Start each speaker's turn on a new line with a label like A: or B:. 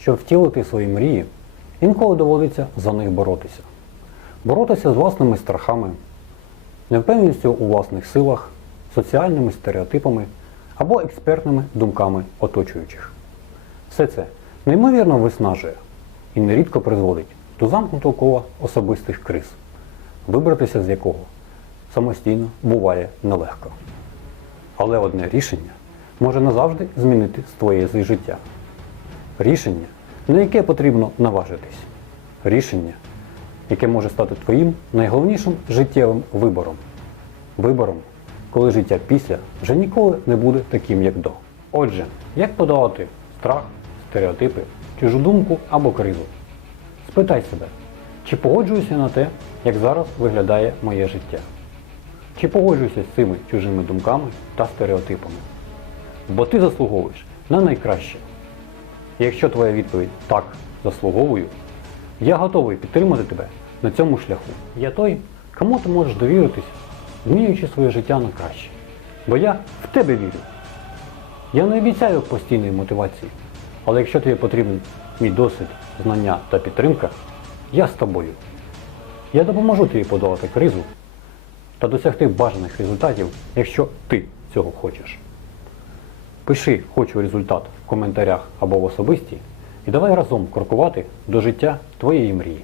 A: Щоб втілити свої мрії, інколи доводиться за них боротися. Боротися з власними страхами, невпевненістю у власних силах, соціальними стереотипами або експертними думками оточуючих. Все це неймовірно виснажує і нерідко призводить до замкнутого кола особистих криз, вибратися з якого самостійно буває нелегко. Але одне рішення може назавжди змінити твоє життя. Рішення, на яке потрібно наважитись. Рішення, яке може стати твоїм найголовнішим життєвим вибором. Вибором, коли життя після вже ніколи не буде таким, як до. Отже, як подолати страх, стереотипи, чужу думку або кризу? Спитай себе, чи погоджуюся на те, як зараз виглядає моє життя? Чи погоджуюся з цими чужими думками та стереотипами? Бо ти заслуговуєш на найкраще. Якщо твоя відповідь так, заслуговую, я готовий підтримати тебе на цьому шляху. Я той, кому ти можеш довіритись, змінюючи своє життя на краще. Бо я в тебе вірю. Я не обіцяю постійної мотивації, але якщо тобі потрібен мій досвід, знання та підтримка, я з тобою. Я допоможу тобі подолати кризу та досягти бажаних результатів, якщо ти цього хочеш. Пиши хочу результат в коментарях або в особисті і давай разом крокувати до життя твоєї мрії.